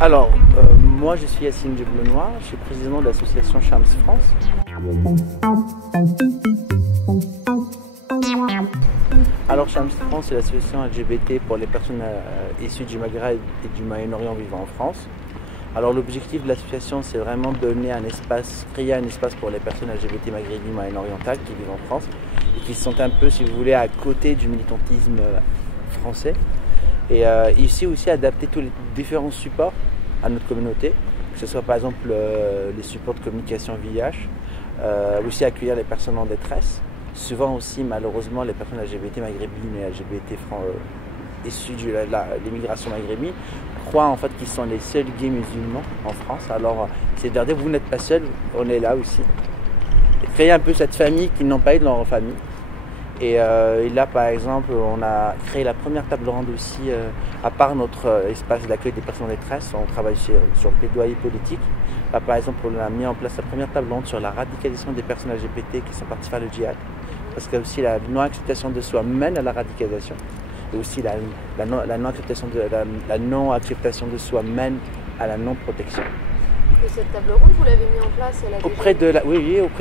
Alors, moi je suis Yacine Dublenois, je suis président de l'association Charms France. Alors Charms France, c'est l'association LGBT pour les personnes issues du Maghreb et du Moyen-Orient vivant en France. Alors l'objectif de l'association, c'est vraiment donner un espace, créer un espace pour les personnes LGBT maghrébines moyen-orientales qui vivent en France et qui se sentent un peu, si vous voulez, à côté du militantisme français. Et ici aussi adapter tous les différents supports à notre communauté, que ce soit par exemple les supports de communication VIH, aussi accueillir les personnes en détresse. Souvent aussi malheureusement les personnes LGBT maghrébines et LGBT issues de l'immigration maghrébine croient en fait qu'ils sont les seuls gays musulmans en France. Alors c'est de dire vous n'êtes pas seuls, on est là aussi. Et créer un peu cette famille qu'ils n'ont pas eu dans leur famille. Et là, par exemple, on a créé la première table ronde aussi, à part notre espace d'accueil des personnes en détresse, on travaille sur le plaidoyer politique. Là, par exemple, on a mis en place la première table ronde sur la radicalisation des personnes LGBT qui sont parties faire le djihad. Parce que aussi la non-acceptation de soi mène à la radicalisation. Et aussi la non-acceptation de soi mène à la non-protection. Et cette table ronde, vous l'avez mis en place auprès de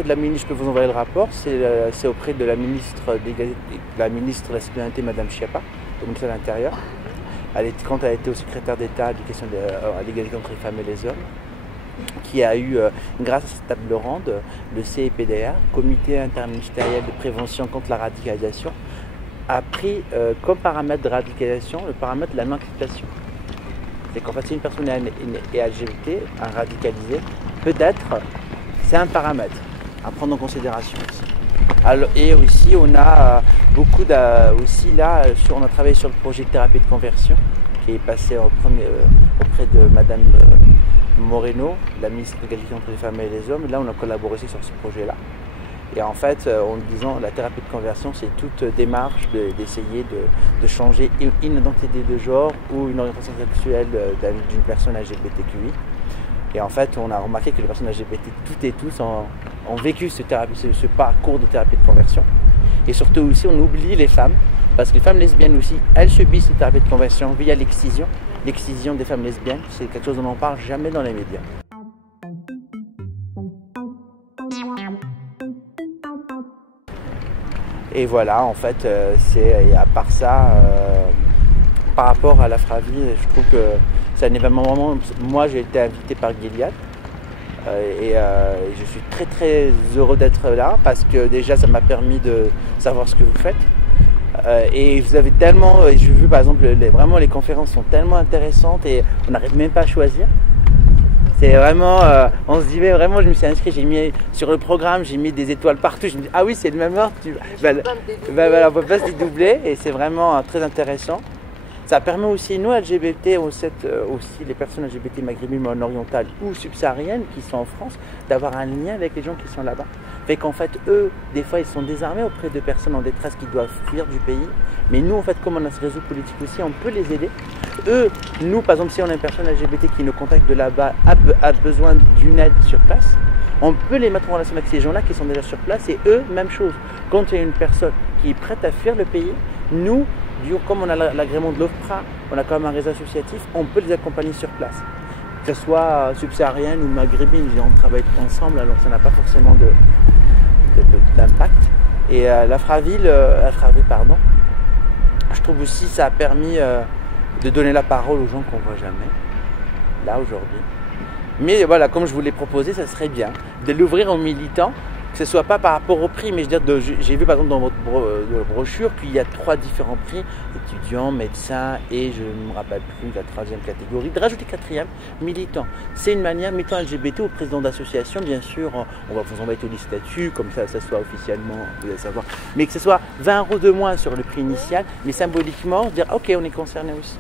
la ministre, je peux vous envoyer le rapport, c'est auprès de la ministre de la citoyenneté, Madame Schiappa, au ministère de l'Intérieur. Quand elle était au secrétaire d'État à l'égalité entre les femmes et les hommes, qui a eu, grâce à cette table ronde, le CEPDR, Comité interministériel de prévention contre la radicalisation, a pris comme paramètre de radicalisation le paramètre de la non-acceptation. C'est qu'en fait, si une personne est LGBT, un radicalisé, peut-être, c'est un paramètre à prendre en considération aussi. Alors, et aussi, on a on a travaillé sur le projet de thérapie de conversion, qui est passé auprès de Madame Moreno, la ministre de l'égalité entre les femmes et les hommes. Là, on a collaboré aussi sur ce projet-là. Et en fait, en disant la thérapie de conversion, c'est toute démarche d'essayer de changer une identité de genre ou une orientation sexuelle d'une personne LGBTQI. Et en fait, on a remarqué que les personnes LGBT, toutes et tous, ont vécu ce parcours de thérapie de conversion. Et surtout aussi, on oublie les femmes, parce que les femmes lesbiennes aussi, elles subissent cette thérapie de conversion via l'excision. L'excision des femmes lesbiennes, c'est quelque chose dont on ne parle jamais dans les médias. Et voilà, en fait, et à part ça, par rapport à la Fravie, je trouve que c'est un événement vraiment. Moi, j'ai été invité par Gilead et je suis très très heureux d'être là parce que déjà, ça m'a permis de savoir ce que vous faites. Et vous avez tellement, j'ai vu par exemple, vraiment les conférences sont tellement intéressantes et on n'arrive même pas à choisir. C'est vraiment, on se dit, mais vraiment, je me suis inscrit, j'ai mis sur le programme, j'ai mis des étoiles partout. Je me dis, ah oui, c'est le même heure. On peut pas se dédoubler et c'est vraiment très intéressant. Ça permet aussi, nous, LGBT, aussi les personnes LGBT maghrébines orientales ou subsahariennes qui sont en France, d'avoir un lien avec les gens qui sont là-bas. Fait qu'en fait, eux, des fois, ils sont désarmés auprès de personnes en détresse qui doivent fuir du pays. Mais nous, en fait, comme on a ce réseau politique aussi, on peut les aider. Eux, nous, par exemple, si on a une personne LGBT qui nous contacte de là-bas, a besoin d'une aide sur place, on peut les mettre en relation avec ces gens-là qui sont déjà sur place. Et eux, même chose. Quand il y a une personne qui est prête à fuir le pays, nous, comme on a l'agrément de l'OFPRA, on a quand même un réseau associatif, on peut les accompagner sur place. Que ce soit subsaharienne ou maghrébine, on travaille ensemble, alors ça n'a pas forcément d'impact. Et la Fravie, je trouve aussi ça a permis de donner la parole aux gens qu'on ne voit jamais, là aujourd'hui. Mais voilà, comme je vous l'ai proposé, ça serait bien de l'ouvrir aux militants, que ce ne soit pas par rapport au prix, mais j'ai vu par exemple dans votre brochure qu'il y a 3 différents prix, étudiants, médecins et je ne me rappelle plus la 3e catégorie, de rajouter 4e, militant. C'est une manière, militant LGBT ou président d'association, bien sûr, on va vous envoyer tous les statuts, comme ça soit officiellement, vous allez savoir, mais que ce soit 20 € de moins sur le prix initial, mais symboliquement, dire ok, on est concerné aussi.